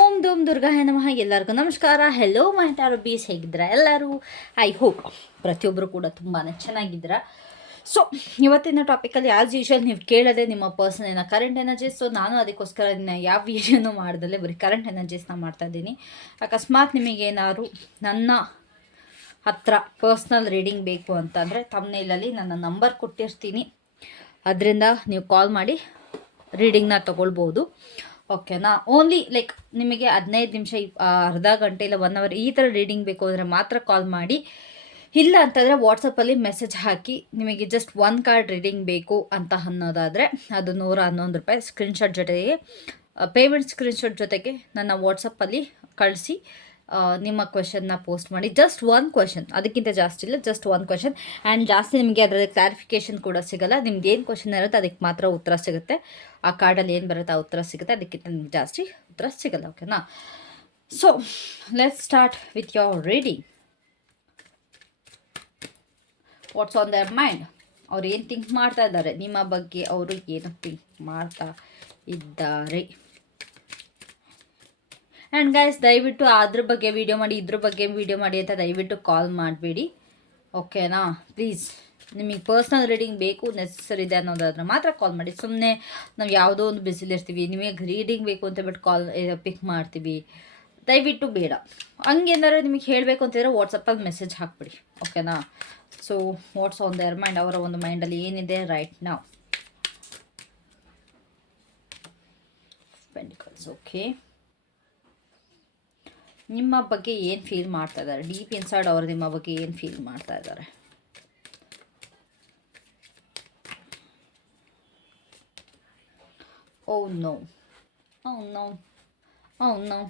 ಓಂ ಧೂಮ್ ದುರ್ಗಾಯ ನಮಃ. ಎಲ್ಲರಿಗೂ ನಮಸ್ಕಾರ. ಹೆಲೋ ಮೈ ಟಾರು ಬೀಸ್, ಹೇಗಿದ್ದೀರಾ ಎಲ್ಲರೂ? ಐ ಹೋಪ್ ಪ್ರತಿಯೊಬ್ಬರು ಕೂಡ ತುಂಬಾ ಚೆನ್ನಾಗಿದ್ದೀರಾ. ಸೊ ಇವತ್ತಿನ ಟಾಪಿಕಲ್ಲಿ ಆ್ಯಸ್ ಯೂಶುವಲ್ ನೀವು ಕೇಳೋದೆ ನಿಮ್ಮ ಪರ್ಸನಲ್ ಕರೆಂಟ್ ಎನರ್ಜೀಸ್. ಸೊ ನಾನು ಅದಕ್ಕೋಸ್ಕರ ಯಾವ ವಿಡಿಯೋನೂ ಮಾಡ್ದಲ್ಲೇ ಬರೀ ಕರೆಂಟ್ ಎನರ್ಜೀಸ್ನ ಮಾಡ್ತಾಯಿದ್ದೀನಿ. ಅಕಸ್ಮಾತ್ ನಿಮಗೇನಾದ್ರು ನನ್ನ ಹತ್ರ ಪರ್ಸ್ನಲ್ ರೀಡಿಂಗ್ ಬೇಕು ಅಂತಂದರೆ ತಮ್ನೇಲಲ್ಲಿ ನನ್ನ ನಂಬರ್ ಕೊಟ್ಟಿರ್ತೀನಿ, ಅದರಿಂದ ನೀವು ಕಾಲ್ ಮಾಡಿ ರೀಡಿಂಗ್ನ ತೊಗೊಳ್ಬೋದು. ಓಕೆನಾ? ಓನ್ಲಿ ಲೈಕ್ ನಿಮಗೆ 15 ನಿಮಿಷ, ಅರ್ಧ ಗಂಟೆ ಇಲ್ಲ 1 ಅವರ್ ಈ ಥರ ರೀಡಿಂಗ್ ಬೇಕು ಅಂದರೆ ಮಾತ್ರ ಕಾಲ್ ಮಾಡಿ. ಇಲ್ಲ ಅಂತಂದರೆ ವಾಟ್ಸಪ್ಪಲ್ಲಿ ಮೆಸೇಜ್ ಹಾಕಿ ನಿಮಗೆ ಜಸ್ಟ್ 1 ಕಾರ್ಡ್ ರೀಡಿಂಗ್ ಬೇಕು ಅಂತ ಅನ್ನೋದಾದರೆ ಅದು ₹111 ಸ್ಕ್ರೀನ್ಶಾಟ್ ಜೊತೆಗೆ, ಪೇಮೆಂಟ್ ಸ್ಕ್ರೀನ್ಶಾಟ್ ಜೊತೆಗೆ ನನ್ನ ವಾಟ್ಸಪ್ಪಲ್ಲಿ ಕಳಿಸಿ ನಿಮ್ಮ ಕ್ವೆಶನ್ನ ಪೋಸ್ಟ್ ಮಾಡಿ. ಜಸ್ಟ್ 1 ಕ್ವೆಶನ್, ಅದಕ್ಕಿಂತ ಜಾಸ್ತಿ ಇಲ್ಲ, ಜಸ್ಟ್ 1 ಕ್ವೆಶನ್. ಆ್ಯಂಡ್ ಜಾಸ್ತಿ ನಿಮಗೆ ಅದರಲ್ಲಿ ಕ್ಲಾರಿಫಿಕೇಷನ್ ಕೂಡ ಸಿಗೋಲ್ಲ. ನಿಮ್ದು ಏನು ಕ್ವೆಶನ್ ಇರುತ್ತೆ ಅದಕ್ಕೆ ಮಾತ್ರ ಉತ್ತರ ಸಿಗುತ್ತೆ. ಆ ಕಾರ್ಡಲ್ಲಿ ಏನು ಬರುತ್ತೆ ಆ ಉತ್ತರ ಸಿಗುತ್ತೆ, ಅದಕ್ಕಿಂತ ನಿಮ್ಗೆ ಜಾಸ್ತಿ ಉತ್ತರ ಸಿಗೋಲ್ಲ. ಓಕೆನಾ? So let's start with your reading. What's on their mind? ಅವ್ರು ಏನು ಥಿಂಕ್ ಮಾಡ್ತಾ ಇದ್ದಾರೆ ನಿಮ್ಮ ಬಗ್ಗೆ, ಅವರು ಏನು ಥಿಂಕ್ ಮಾಡ್ತಾ ಇದ್ದಾರೆ. ಆ್ಯಂಡ್ ಗೈಸ್, ದಯವಿಟ್ಟು ಅದ್ರ ಬಗ್ಗೆ ವೀಡಿಯೋ ಮಾಡಿ, ಇದ್ರ ಬಗ್ಗೆ ವೀಡಿಯೋ ಮಾಡಿ ಅಂತ ದಯವಿಟ್ಟು ಕಾಲ್ ಮಾಡಬೇಡಿ. ಓಕೆನಾ? ಪ್ಲೀಸ್, ನಿಮಗೆ ಪರ್ಸ್ನಲ್ ರೀಡಿಂಗ್ ಬೇಕು, ನೆಸಸರಿ ಇದೆ ಅನ್ನೋದಾದ್ರೆ ಮಾತ್ರ ಕಾಲ್ ಮಾಡಿ. ಸುಮ್ಮನೆ ನಾವು ಯಾವುದೋ ಒಂದು ಬಿಸಿಲಿರ್ತೀವಿ, ನಿಮಗೆ ರೀಡಿಂಗ್ ಬೇಕು ಅಂತ ಬಿಟ್ಟು ಕಾಲ್ ಪಿಕ್ ಮಾಡ್ತೀವಿ, ದಯವಿಟ್ಟು ಬೇಡ. ಹಂಗೇನಾದ್ರು ನಿಮಗೆ ಹೇಳಬೇಕು ಅಂತಿದ್ರೆ ವಾಟ್ಸಪ್ಪಲ್ಲಿ ಮೆಸೇಜ್ ಹಾಕ್ಬಿಡಿ. ಓಕೆನಾ? So what's on their mind, ಅವರ ಒಂದು ಮೈಂಡಲ್ಲಿ ಏನಿದೆ ರೈಟ್ ನಾವು. ಪೆಂಟಿಕಲ್ಸ್. ಓಕೆ, ನಿಮ್ಮ ಬಗ್ಗೆ ಏನು ಫೀಲ್ ಮಾಡ್ತಾ ಇದ್ದಾರೆ? ಡೀಪ್ ಇನ್ಸೈಡ್ ಅವರು ನಿಮ್ಮ ಬಗ್ಗೆ ಏನು ಫೀಲ್ ಮಾಡ್ತಾ ಇದ್ದಾರೆ? Oh no, oh no, oh no.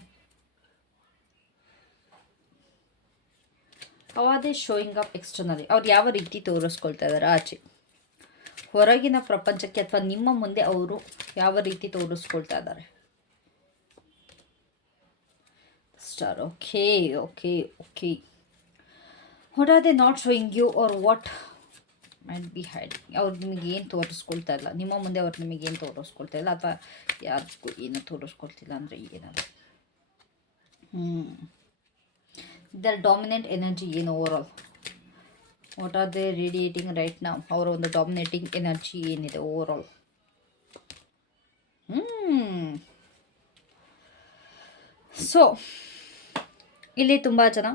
ಅವಾದೇ ಶೋಯಿಂಗ್ ಅಪ್ ಎಕ್ಸ್ಟರ್ನಲಿ. ಅವ್ರು ಯಾವ ರೀತಿ ತೋರಿಸ್ಕೊಳ್ತಾ ಇದ್ದಾರೆ ಆಚೆ, ಹೊರಗಿನ ಪ್ರಪಂಚಕ್ಕೆ ಅಥವಾ ನಿಮ್ಮ ಮುಂದೆ ಅವರು ಯಾವ ರೀತಿ ತೋರಿಸ್ಕೊಳ್ತಾ ಇದ್ದಾರೆ? Star. Okay. What are they not showing you, or what might be hiding? ಅವ್ರು ನಿಮಗೆ ಏನು ತೋರಿಸ್ಕೊಳ್ತಾ ಇಲ್ಲ ನಿಮ್ಮ ಮುಂದೆ, ಅವ್ರು ನಿಮಗೆ ಏನು ತೋರಿಸ್ಕೊಳ್ತಾ ಇಲ್ಲ, ಅಥವಾ ಯಾರಿಗೂ ಏನು ತೋರಿಸ್ಕೊಳ್ತಿಲ್ಲ ಅಂದರೆ ಏನಾದ್ರು ದರ್ ಡಾಮಿನೆಂಟ್ ಎನರ್ಜಿ ಏನು over all? What are they radiating right ನಾವು? ಅವರ ಒಂದು ಡಾಮಿನೇಟಿಂಗ್ ಎನರ್ಜಿ ಏನಿದೆ ಓವರ್ ಆಲ್? ಸೊ ಇಲ್ಲಿ ತುಂಬ ಜನ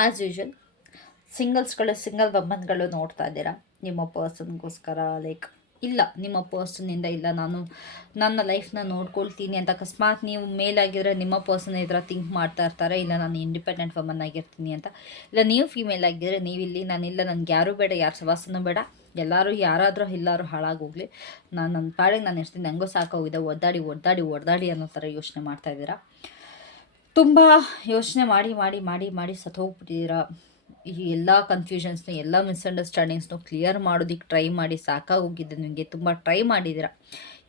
ಆ್ಯಸ್ ಯೂಶುವಲ್ ಸಿಂಗಲ್ ವುಮನ್ಗಳು ನೋಡ್ತಾ ಇದ್ದೀರಾ ನಿಮ್ಮ ಪರ್ಸನ್ಗೋಸ್ಕರ. ಲೈಕ್ ಇಲ್ಲ, ನಿಮ್ಮ ಪರ್ಸನ್ನಿಂದ ಇಲ್ಲ ನಾನು ನನ್ನ ಲೈಫ್ನ ನೋಡ್ಕೊಳ್ತೀನಿ ಅಂತ ಅಕಸ್ಮಾತ್ ನೀವು ಮೇಲಾಗಿದ್ರೆ ನಿಮ್ಮ ಪರ್ಸನ್ ಇದ್ರ ಥಿಂಕ್ ಮಾಡ್ತಾ ಇರ್ತಾರೆ, ಇಲ್ಲ ನಾನು ಇಂಡಿಪೆಂಡೆಂಟ್ ವುಮನ್ ಆಗಿರ್ತೀನಿ ಅಂತ. ಇಲ್ಲ ನೀವು ಫೀಮೇಲ್ ಆಗಿದ್ದರೆ ನೀವಿಲ್ಲಿ ನಾನಿಲ್ಲ, ನನಗೆ ಯಾರೂ ಬೇಡ, ಯಾರು ಸವಾಸನೂ ಬೇಡ, ಎಲ್ಲರೂ ಹಾಳಾಗೋಗ್ಲಿ, ನಾನು ನನ್ನ ಪಾಡಿಗೆ ನಾನು ಇರ್ತೀನಿ, ನನಗೂ ಸಾಕೋಗಿದೆ, ಒದ್ದಾಡಿ ಅನ್ನೋ ಥರ ಯೋಚನೆ ಮಾಡ್ತಾಯಿದ್ದೀರಾ. ತುಂಬ ಯೋಚನೆ ಮಾಡಿ ಸತ್ತೋಗ್ಬಿಟ್ಟಿದ್ದೀರಾ. ಈ ಎಲ್ಲ ಕನ್ಫ್ಯೂಷನ್ಸ್ನು, ಎಲ್ಲ ಮಿಸ್ಅಂಡರ್ಸ್ಟ್ಯಾಂಡಿಂಗ್ಸ್ನು ಕ್ಲಿಯರ್ ಮಾಡೋದಕ್ಕೆ ಟ್ರೈ ಮಾಡಿ ಸಾಕಾಗೋಗಿದೆ ನಿಮಗೆ. ತುಂಬ ಟ್ರೈ ಮಾಡಿದ್ದೀರಾ,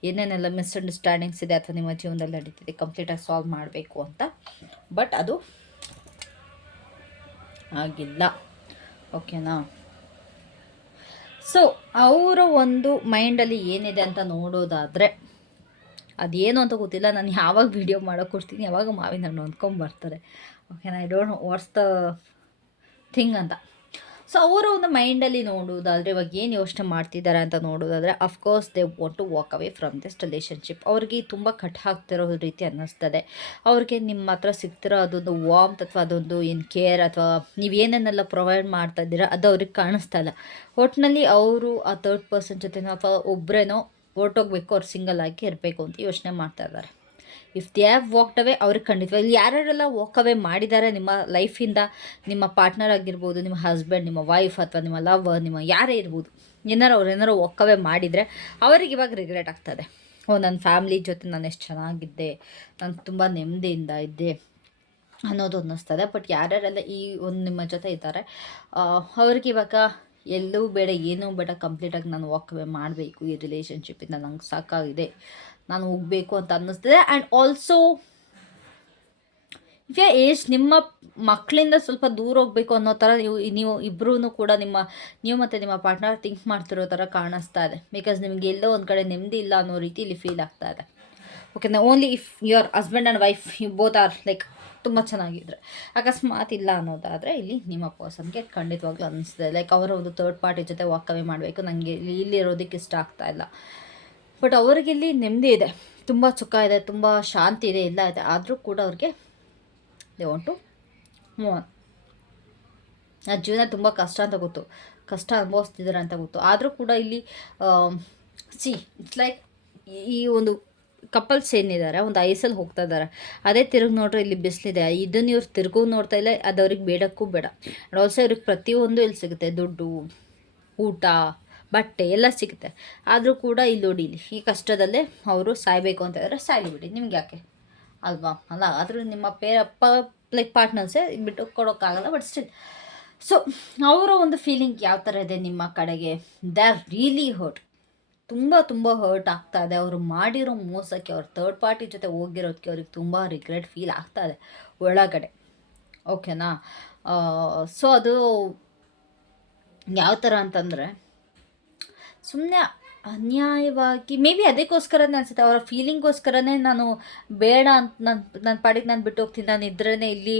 ಏನೇನೆಲ್ಲ ಮಿಸ್ಅಂಡರ್ಸ್ಟ್ಯಾಂಡಿಂಗ್ಸ್ ಇದೆ ಅಥವಾ ನಿಮ್ಮ ಜೀವನದಲ್ಲಿ ನಡೀತಿದೆ ಕಂಪ್ಲೀಟಾಗಿ ಸಾಲ್ವ್ ಮಾಡಬೇಕು ಅಂತ, ಬಟ್ ಅದು ಆಗಿಲ್ಲ. ಓಕೆನಾ? ಸೊ ಅವರ ಒಂದು ಮೈಂಡಲ್ಲಿ ಏನಿದೆ ಅಂತ ನೋಡೋದಾದರೆ ಅದೇನು ಅಂತ ಗೊತ್ತಿಲ್ಲ. ನಾನು ಯಾವಾಗ ವೀಡಿಯೋ ಮಾಡೋಕೆ ಕೊಡ್ತೀನಿ ಯಾವಾಗ ಮಾವಿನ ಹಣ್ಣು ಅಂದ್ಕೊಂಬರ್ತಾರೆ. ಓಕೆನಾ? I don't know what's the thing ಅಂತ. ಸೊ ಅವರ ಒಂದು ಮೈಂಡಲ್ಲಿ ನೋಡೋದಾದರೆ ಇವಾಗ ಏನು ಯೋಚನೆ ಮಾಡ್ತಿದ್ದಾರೆ ಅಂತ ನೋಡೋದಾದರೆ, of course they want to walk away from this relationship. ಅವ್ರಿಗೆ ತುಂಬ ಕಟ್ ಹಾಕ್ತಿರೋ ರೀತಿ ಅನ್ನಿಸ್ತದೆ. ಅವ್ರಿಗೆ ನಿಮ್ಮ ಹತ್ರ ಸಿಗ್ತಿರೋ ಅದೊಂದು ವಾರ್ಮ್ತ್ ಅಥವಾ ಅದೊಂದು ಏನು ಕೇರ್ ಅಥವಾ ನೀವೇನೇನೆಲ್ಲ ಪ್ರೊವೈಡ್ ಮಾಡ್ತಾ ಇದ್ದೀರಾ ಅದು ಅವ್ರಿಗೆ ಕಾಣಿಸ್ತಾ ಇಲ್ಲ. ಒಟ್ಟಿನಲ್ಲಿ ಅವರು ಆ ಥರ್ಡ್ ಪರ್ಸನ್ ಜೊತೆನೋ ಅಥವಾ ಒಬ್ಬರೇನೋ ಹೊರಟೋಗ್ಬೇಕು, ಅವ್ರು ಸಿಂಗಲ್ ಆಗಿ ಇರಬೇಕು ಅಂತ ಯೋಚನೆ ಮಾಡ್ತಾ ಇದ್ದಾರೆ. ಇಫ್ ದೇ ಹ್ಯಾವ್ ವಾಕ್ಡ್ ಅವೇ, ಅವ್ರಿಗೆ ಖಂಡಿತ ಇಲ್ಲಿ ಯಾರ್ಯಾರೆಲ್ಲ ವಾಕ್ ಅವೇ ಮಾಡಿದ್ದಾರೆ ನಿಮ್ಮ ಲೈಫಿಂದ, ನಿಮ್ಮ ಪಾರ್ಟ್ನರ್ ಆಗಿರ್ಬೋದು, ನಿಮ್ಮ ಹಸ್ಬೆಂಡ್, ನಿಮ್ಮ ವೈಫ್ ಅಥವಾ ನಿಮ್ಮ ಲವರ್, ನಿಮ್ಮ ಯಾರೇ ಇರ್ಬೋದು, ಅವ್ರೇನಾರು ವಾಕ್ ಅವೇ ಮಾಡಿದರೆ ಅವರಿಗೆ ಇವಾಗ ರಿಗ್ರೆಟ್ ಆಗ್ತದೆ. ನನ್ನ ಫ್ಯಾಮ್ಲಿ ಜೊತೆ ನಾನು ಎಷ್ಟು ಚೆನ್ನಾಗಿದ್ದೆ, ನಾನು ತುಂಬ ನೆಮ್ಮದಿಯಿಂದ ಇದ್ದೆ ಅನ್ನೋದು ಅನ್ನಿಸ್ತದೆ. ಬಟ್ ಯಾರ್ಯಾರೆಲ್ಲ ಈ ಒಂದು ನಿಮ್ಮ ಜೊತೆ ಇದ್ದಾರೆ ಅವ್ರಿಗೆ ಇವಾಗ ಎಲ್ಲೂ ಬೇಡ, ಏನೂ ಬೇಡ, ಕಂಪ್ಲೀಟಾಗಿ ನಾನು ವಾಕ್ ಅವೇ ಮಾಡಬೇಕು ಈ ರಿಲೇಷನ್ಶಿಪ್ಪಿಂದ, ನಂಗೆ ಸಾಕಾಗಿದೆ, ನಾನು ಹೋಗಬೇಕು ಅಂತ ಅನ್ನಿಸ್ತದೆ. And also if yeah age ನಿಮ್ಮ ಮಕ್ಕಳಿಂದ ಸ್ವಲ್ಪ ದೂರ ಹೋಗಬೇಕು ಅನ್ನೋ ಥರ ನೀವು ಇಬ್ಬರೂ ಕೂಡ ನೀವು ಮತ್ತು ನಿಮ್ಮ ಪಾರ್ಟ್ನರ್ ಥಿಂಕ್ ಮಾಡ್ತಿರೋ ಥರ ಕಾಣಿಸ್ತಾ ಇದೆ. ಬಿಕಾಸ್ ನಿಮಗೆ ಎಲ್ಲೋ ಒಂದು ಕಡೆ ನೆಮ್ಮದಿ ಇಲ್ಲ ಅನ್ನೋ ರೀತಿ ಇಲ್ಲಿ ಫೀಲ್ ಆಗ್ತಾ ಇದೆ. ಓಕೆನಾ. Only if your husband and wife you both are like ತುಂಬ ಚೆನ್ನಾಗಿದ್ರೆ, ಅಕಸ್ಮಾತ್ ಇಲ್ಲ ಅನ್ನೋದಾದರೆ ಇಲ್ಲಿ ನಿಮ್ಮ ಪರ್ಸನ್ಗೆ ಖಂಡಿತವಾಗ್ಲೂ ಅನಿಸ್ತದೆ ಲೈಕ್ ಅವರ ಒಂದು ಥರ್ಡ್ ಪಾರ್ಟಿ ಜೊತೆ ವಾಕವೇ ಮಾಡಬೇಕು, ನನಗೆ ಇಲ್ಲಿರೋದಕ್ಕೆ ಇಷ್ಟ ಆಗ್ತಾ ಇಲ್ಲ. ಬಟ್ ಅವ್ರಿಗಿಲ್ಲಿ ನೆಮ್ಮದಿ ಇದೆ, ತುಂಬ ಸುಖ ಇದೆ, ತುಂಬ ಶಾಂತಿ ಇದೆ, ಎಲ್ಲ ಇದೆ. ಆದರೂ ಕೂಡ ಅವ್ರಿಗೆ they want to move on. ಆ ಜೀವನ ತುಂಬ ಕಷ್ಟ ಅಂತ ಗೊತ್ತು, ಕಷ್ಟ ಅನುಭವಿಸ್ತಿದ್ದಾರೆ ಅಂತ ಗೊತ್ತು. ಆದರೂ ಕೂಡ ಇಲ್ಲಿ ಇಟ್ಸ್ ಲೈಕ್ ಈ ಒಂದು ಕಪಲ್ಸ್ ಏನಿದ್ದಾರೆ ಒಂದು ಐಸಲ್ಲಿ ಹೋಗ್ತಾ ಇದ್ದಾರೆ. ಅದೇ ತಿರುಗಿ ನೋಡ್ರೆ ಇಲ್ಲಿ ಬಿಸಿಲಿದೆ, ಇದನ್ನು ಇವ್ರು ತಿರುಗೂ ನೋಡ್ತಾ ಇಲ್ಲ, ಅದು ಅವ್ರಿಗೆ ಬೇಡಕ್ಕೂ ಬೇಡ. ಆ್ಯಂಡ್ ಆಲ್ಸೋ ಇವ್ರಿಗೆ ಪ್ರತಿಯೊಂದು ಇಲ್ಲಿ ಸಿಗುತ್ತೆ, ದುಡ್ಡು, ಊಟ, ಬಟ್ಟೆ ಎಲ್ಲ ಸಿಗುತ್ತೆ. ಆದರೂ ಕೂಡ ಇಲ್ಲಿ ನೋಡಿ, ಇಲ್ಲಿ ಈ ಕಷ್ಟದಲ್ಲೇ ಅವರು ಸಾಯಬೇಕು ಅಂತ ಇದ್ದಾರೆ, ಸಾಯಲಿ ಬಿಡಿ, ನಿಮ್ಗೆ ಯಾಕೆ ಅಲ್ವಾ ಅಲ್ಲ. ಆದರೂ ನಿಮ್ಮ ಲೈಕ್ ಪಾರ್ಟ್ನರ್ಸೇ ಬಿಟ್ಟು ಕೊಡೋಕ್ಕಾಗಲ್ಲ, ಬಟ್ ಸ್ಟಿಲ್. ಸೊ ಅವರ ಒಂದು ಫೀಲಿಂಗ್ ಯಾವ ಥರ ಇದೆ ನಿಮ್ಮ ಕಡೆಗೆ, ದೇ ಆರ್ ರಿಯಲಿ ಹರ್ಟ್, ತುಂಬ ತುಂಬ ಹರ್ಟ್ ಆಗ್ತಾ ಇದೆ. ಅವರು ಮಾಡಿರೋ ಮೋಸಕ್ಕೆ, ಅವ್ರ ಥರ್ಡ್ ಪಾರ್ಟಿ ಜೊತೆ ಹೋಗಿರೋದಕ್ಕೆ ಅವ್ರಿಗೆ ತುಂಬ ರಿಗ್ರೆಟ್ ಫೀಲ್ ಆಗ್ತಾ ಇದೆ ಒಳಗಡೆ, ಓಕೆನಾ. ಸೊ ಅದು ಯಾವ ಥರ ಅಂತಂದರೆ, ಸುಮ್ಮನೆ ಅನ್ಯಾಯವಾಗಿ ಮೇ ಬಿ ಅದಕ್ಕೋಸ್ಕರನೇ ಅನಿಸುತ್ತೆ, ಅವರ ಫೀಲಿಂಗೋಸ್ಕರನೇ ನಾನು ಬೇಡ ಅಂತ ನನ್ನ ಪಾಡಿಗೆ ನಾನು ಬಿಟ್ಟು ಹೋಗ್ತೀನಿ, ನಾನು ಇದ್ರೇ ಇಲ್ಲಿ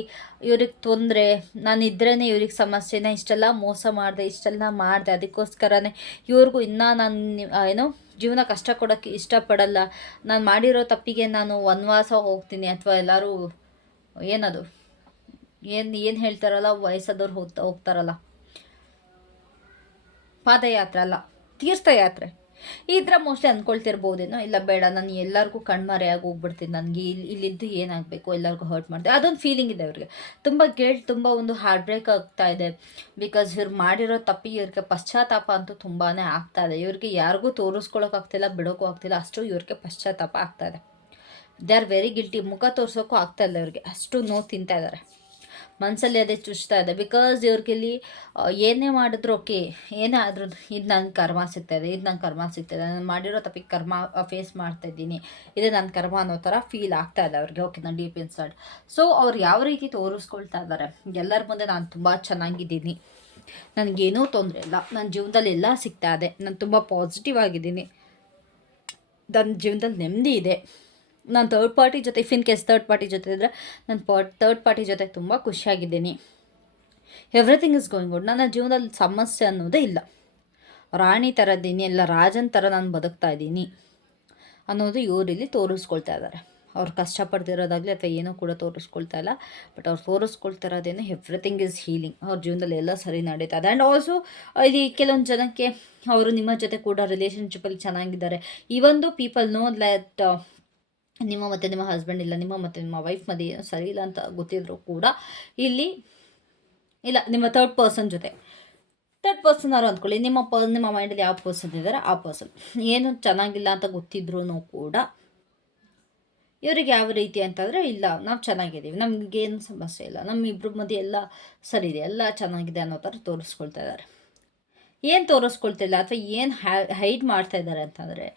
ಇವ್ರಿಗೆ ತೊಂದರೆ, ನಾನು ಇದ್ರೇ ಇವ್ರಿಗೆ ಸಮಸ್ಯೆನ, ಇಷ್ಟೆಲ್ಲ ಮೋಸ ಮಾಡಿದೆ, ಇಷ್ಟೆಲ್ಲ ಮಾಡಿದೆ, ಅದಕ್ಕೋಸ್ಕರನೇ ಇವ್ರಿಗೂ ಇನ್ನೂ ನಾನು ಜೀವನ ಕಷ್ಟ ಕೊಡೋಕ್ಕೆ ಇಷ್ಟಪಡಲ್ಲ, ನಾನು ಮಾಡಿರೋ ತಪ್ಪಿಗೆ ನಾನು ವನವಾಸ ಹೋಗ್ತೀನಿ, ಅಥವಾ ಎಲ್ಲರೂ ಏನದು ಏನು ಹೇಳ್ತಾರಲ್ಲ, ವಯಸ್ಸಾದವ್ರು ಹೋಗ್ತಾರಲ್ಲ, ಪಾದಯಾತ್ರೆ ಅಲ್ಲ, ತೀರ್ಥಯಾತ್ರೆ, ಈ ಥರ ಮೋಸ್ಟ್ಲಿ ಅಂದ್ಕೊಳ್ತಿರ್ಬೋದೇನೋ. ಇಲ್ಲ ಬೇಡ, ನಾನು ಎಲ್ಲರಿಗೂ ಕಣ್ಮರೆಯಾಗಿ ಹೋಗ್ಬಿಡ್ತೀನಿ, ನನಗೆ ಇಲ್ಲಿದ್ದು ಏನಾಗಬೇಕು, ಎಲ್ಲರಿಗೂ ಹರ್ಟ್ ಮಾಡ್ತೀನಿ, ಅದೊಂದು ಫೀಲಿಂಗ್ ಇದೆ ಅವ್ರಿಗೆ. ತುಂಬ ಗಿಲ್ಟ್, ತುಂಬ ಒಂದು ಹಾರ್ಟ್ ಬ್ರೇಕ್ ಆಗ್ತಾ ಇದೆ. ಬಿಕಾಸ್ ಇವ್ರು ಮಾಡಿರೋ ತಪ್ಪಿಗೆ ಇವ್ರಿಗೆ ಪಶ್ಚಾತ್ತಾಪ ಅಂತೂ ತುಂಬಾ ಆಗ್ತಾ ಇದೆ. ಇವ್ರಿಗೆ ಯಾರಿಗೂ ತೋರಿಸ್ಕೊಳೋಕ್ಕಾಗ್ತಿಲ್ಲ, ಬಿಡೋಕ್ಕೂ ಆಗ್ತಿಲ್ಲ, ಅಷ್ಟು ಇವ್ರಿಗೆ ಪಶ್ಚಾತ್ತಾಪ ಆಗ್ತಾ ಇದೆ. They are very guilty. ಮುಖ ತೋರ್ಸೋಕ್ಕೂ ಆಗ್ತಾ ಇಲ್ಲ ಇವ್ರಿಗೆ, ಅಷ್ಟು ನೋವು ತಿಂತಾ ಇದ್ದಾರೆ, ಮನಸ್ಸಲ್ಲಿ ಅದೇ ಚುಚ್ತಾ ಇದೆ. ಬಿಕಾಸ್ ಇವ್ರಿಗಿಲ್ಲಿ ಏನೇ ಮಾಡಿದ್ರು ಓಕೆ, ಏನೇ ಆದರೂ ಇದು ನನ್ನ ಕರ್ಮ ಸಿಗ್ತಾಯಿದೆ, ಇದು ನನ್ನ ಕರ್ಮ ಸಿಗ್ತಾಯಿದೆ, ನಾನು ಮಾಡಿರೋ ತಪ್ಪಿಗೆ ಕರ್ಮ ಫೇಸ್ ಮಾಡ್ತಾಯಿದ್ದೀನಿ, ಇದೇ ನನ್ನ ಕರ್ಮ ಅನ್ನೋ ಥರ ಫೀಲ್ ಆಗ್ತಾ ಇದೆ ಅವ್ರಿಗೆ, ಓಕೆ, ನಾನು ಡೀಪ್ ಇನ್ಸೈಡ್. ಸೊ ಅವ್ರು ಯಾವ ರೀತಿ ತೋರಿಸ್ಕೊಳ್ತಾ ಇದ್ದಾರೆ ಎಲ್ಲರ ಮುಂದೆ, ನಾನು ತುಂಬ ಚೆನ್ನಾಗಿದ್ದೀನಿ, ನನಗೇನೂ ತೊಂದರೆ ಇಲ್ಲ, ನನ್ನ ಜೀವನದಲ್ಲಿ ಎಲ್ಲ ಸಿಗ್ತಾ ಇದೆ, ನಾನು ತುಂಬ ಪಾಸಿಟಿವ್ ಆಗಿದ್ದೀನಿ, ನನ್ನ ಜೀವನದಲ್ಲಿ ನೆಮ್ಮದಿ ಇದೆ, ನಾನು ಥರ್ಡ್ ಪಾರ್ಟಿ ಜೊತೆ, if in case third party ಜೊತೆ ಇದ್ದರೆ ನಾನು ಥರ್ಡ್ ಪಾರ್ಟಿ ಜೊತೆ ತುಂಬ ಖುಷಿಯಾಗಿದ್ದೀನಿ, ಎವ್ರಿಥಿಂಗ್ ಇಸ್ ಗೋಯಿಂಗ್ ಗುಡ್, ನನ್ನ ಜೀವನದಲ್ಲಿ ಸಮಸ್ಯೆ ಅನ್ನೋದೇ ಇಲ್ಲ, ರಾಣಿ ಥರ ಇದ್ದೀನಿ, ಎಲ್ಲ ರಾಜನ್ ಥರ ನಾನು ಬದುಕ್ತಾ ಇದ್ದೀನಿ ಅನ್ನೋದು ಇವರಿಲ್ಲಿ ತೋರಿಸ್ಕೊಳ್ತಾ ಇದ್ದಾರೆ. ಅವ್ರು ಕಷ್ಟಪಡ್ತಿರೋದಾಗಲಿ ಅಥವಾ ಏನೂ ಕೂಡ ತೋರಿಸ್ಕೊಳ್ತಾ ಇಲ್ಲ, ಬಟ್ ಅವ್ರು ತೋರಿಸ್ಕೊಳ್ತಾ ಇರೋದೇನು ಎವ್ರಿಥಿಂಗ್ ಈಸ್ ಹೀಲಿಂಗ್, ಅವ್ರ ಜೀವನದಲ್ಲಿ ಎಲ್ಲ ಸರಿ ನಡೀತಾ ಇದೆ. ಆ್ಯಂಡ್ ಆಲ್ಸೋ ಇಲ್ಲಿ ಕೆಲವೊಂದು ಜನಕ್ಕೆ ಅವರು ನಿಮ್ಮ ಜೊತೆ ಕೂಡ ರಿಲೇಷನ್ಶಿಪ್ಪಲ್ಲಿ ಚೆನ್ನಾಗಿದ್ದಾರೆ. ಈ ಒಂದು ಪೀಪಲ್ ನೋ ದ್ಯಾಟ್ ನಿಮ್ಮ ಮತ್ತು ನಿಮ್ಮ ಹಸ್ಬೆಂಡ್ ಇಲ್ಲ, ನಿಮ್ಮ ಮತ್ತು ನಿಮ್ಮ ವೈಫ್ ಮಧ್ಯೆ ಏನು ಸರಿ ಇಲ್ಲ ಅಂತ ಗೊತ್ತಿದ್ರು ಕೂಡ ಇಲ್ಲಿ ಇಲ್ಲ, ನಿಮ್ಮ ಥರ್ಡ್ ಪರ್ಸನ್ ಜೊತೆ, ಥರ್ಡ್ ಪರ್ಸನ್ ಅವರು ಅಂದ್ಕೊಳ್ಳಿ, ನಿಮ್ಮ ಮೈಂಡಲ್ಲಿ ಯಾವ ಪರ್ಸನ್ ಇದ್ದಾರೆ ಆ ಪರ್ಸನ್ ಏನು ಚೆನ್ನಾಗಿಲ್ಲ ಅಂತ ಗೊತ್ತಿದ್ರು ಕೂಡ ಇವ್ರಿಗೆ ಯಾವ ರೀತಿ ಅಂತಂದರೆ, ಇಲ್ಲ ನಾವು ಚೆನ್ನಾಗಿದ್ದೀವಿ, ನಮಗೇನು ಸಮಸ್ಯೆ ಇಲ್ಲ, ನಮ್ಮಿಬ್ಬರ ಮಧ್ಯೆ ಎಲ್ಲ ಸರಿ ಇದೆ, ಎಲ್ಲ ಚೆನ್ನಾಗಿದೆ ಅನ್ನೋ ಥರ ತೋರಿಸ್ಕೊಳ್ತಾ ಇದ್ದಾರೆ. ಏನು ತೋರಿಸ್ಕೊಳ್ತಿಲ್ಲ ಅಥವಾ ಏನು ಹೈಡ್ ಮಾಡ್ತಾ ಇದ್ದಾರೆ ಅಂತಂದರೆ,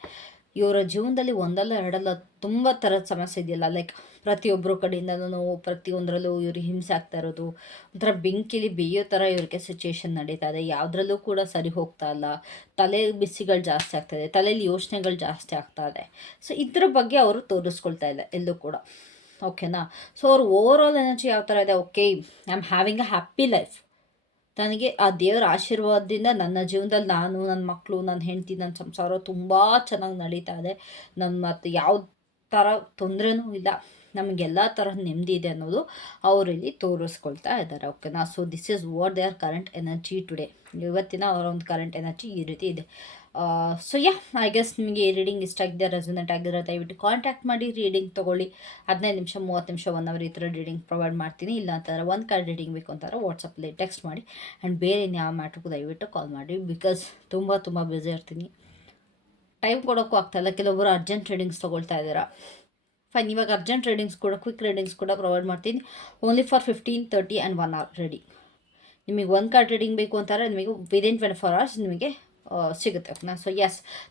ಇವರ ಜೀವನದಲ್ಲಿ ಒಂದಲ್ಲ ಎರಡಲ್ಲ ತುಂಬ ಥರದ ಸಮಸ್ಯೆ ಇದೆಯಲ್ಲ, ಲೈಕ್ ಪ್ರತಿಯೊಬ್ಬರ ಕಡೆಯಿಂದನೂ ಪ್ರತಿಯೊಂದರಲ್ಲೂ ಇವ್ರಿಗೆ ಹಿಂಸೆ ಆಗ್ತಾ ಇರೋದು, ಒಂಥರ ಬೆಂಕಿಲಿ ಬೇಯೋ ಥರ ಇವ್ರಿಗೆ ಸಿಚುವೇಶನ್ ನಡೀತಾ ಇದೆ, ಯಾವುದ್ರಲ್ಲೂ ಕೂಡ ಸರಿ ಹೋಗ್ತಾ ಇಲ್ಲ, ತಲೆ ಬಿಸಿಗಳು ಜಾಸ್ತಿ ಆಗ್ತಾಯಿದೆ, ತಲೆಯಲ್ಲಿ ಯೋಚನೆಗಳು ಜಾಸ್ತಿ ಆಗ್ತಾ ಇದೆ. ಸೊ ಇದ್ರ ಬಗ್ಗೆ ಅವರು ತೋರಿಸ್ಕೊಳ್ತಾ ಇಲ್ಲ ಎಲ್ಲೂ ಕೂಡ, ಓಕೆನಾ. ಸೊ ಅವ್ರ ಓವರ್ ಆಲ್ ಎನರ್ಜಿ ಯಾವ ಥರ ಇದೆ, okay, I am having a happy life, ನನಗೆ ಆ ದೇವರ ಆಶೀರ್ವಾದದಿಂದ ನನ್ನ ಜೀವನದಲ್ಲಿ ನಾನು, ನನ್ನ ಮಕ್ಕಳು, ನನ್ನ ಹೆಂಡತಿ, ನನ್ನ ಸಂಸಾರ ತುಂಬ ಚೆನ್ನಾಗಿ ನಡೀತಾ ಇದೆ, ನಮ್ಮ ಮತ್ತು ಯಾವ ಥರ ತೊಂದರೆನೂ ಇಲ್ಲ, ನಮಗೆಲ್ಲ ಥರದ ನೆಮ್ಮದಿ ಇದೆ ಅನ್ನೋದು ಅವರಲ್ಲಿ ತೋರಿಸ್ಕೊಳ್ತಾ ಇದ್ದಾರೆ, ಓಕೆನಾ. So this is what they are current energy today, ಇವತ್ತಿನ ಅವರ ಒಂದು ಕರೆಂಟ್ ಎನರ್ಜಿ ಈ ರೀತಿ ಇದೆ. ಸೊ ಐ ಗೆಸ್ ನಿಮಗೆ ಈ ರೀಡಿಂಗ್ ಇಷ್ಟ ಆಗಿದೆ, ರೆಸೊನೇಟ್ ಆಗಿದ್ರೆ ದಯವಿಟ್ಟು ಕಾಂಟ್ಯಾಕ್ಟ್ ಮಾಡಿ, ರೀಡಿಂಗ್ ತೊಗೊಳ್ಳಿ. 15 ನಿಮಿಷ 30 ನಿಮಿಷ 1 ಅವರ್ ಈ ಥರ ರೀಡಿಂಗ್ ಪ್ರೊವೈಡ್ ಮಾಡ್ತೀನಿ. ಇಲ್ಲ ಅಂತಂದರೆ ಒಂದು ಕಾರ್ಡ್ ರೀಡಿಂಗ್ ಬೇಕು ಅಂತಾರೆ ವಾಟ್ಸಪ್ಪಲ್ಲಿ ಟೆಕ್ಸ್ಟ್ ಮಾಡಿ, ಆ್ಯಂಡ್ ಬೇರೆ ಯಾವ ಮ್ಯಾಟ್ರಿಗೂ ದಯವಿಟ್ಟು ಕಾಲ್ ಮಾಡಿ, ಬಿಕಾಸ್ ತುಂಬ ಬ್ಯುಸಿ ಇರ್ತೀನಿ, ಟೈಮ್ ಕೊಡೋಕ್ಕೂ ಆಗ್ತಾಯಿಲ್ಲ. ಕೆಲವೊಬ್ಬರು ಅರ್ಜೆಂಟ್ ರೀಡಿಂಗ್ಸ್ ತೊಗೊಳ್ತಾ ಇದ್ದೀರಾ, ಫೈನ್, ಇವಾಗ ಅರ್ಜೆಂಟ್ ರೀಡಿಂಗ್ಸ್ ಕೂಡ, ಕ್ವಿಕ್ ರೀಡಿಂಗ್ಸ್ ಕೂಡ ಪ್ರೊವೈಡ್ ಮಾಡ್ತೀನಿ, only for 15, 30 and 1 hour ready. ನಿಮಗೆ ಒಂದು ಕಾರ್ಡ್ ರೀಡಿಂಗ್ ಬೇಕು ಅಂತಾರೆ, ನಿಮಗೆ ವಿದಿನ್ 24 hours ನಿಮಗೆ ಸಿಗುತ್ತೆ, ಓಕೆನಾ. So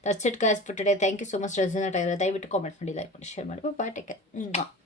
that's it guys for today. Thank you so much. Resonate ಆಗಿರೋ ದಯವಿಟ್ಟು ಕಾಮೆಂಟ್ ಮಾಡಿ, ಲೈಕ್ ಮಾಡಿ, ಶೇರ್ ಮಾಡಿ. Bye, take care.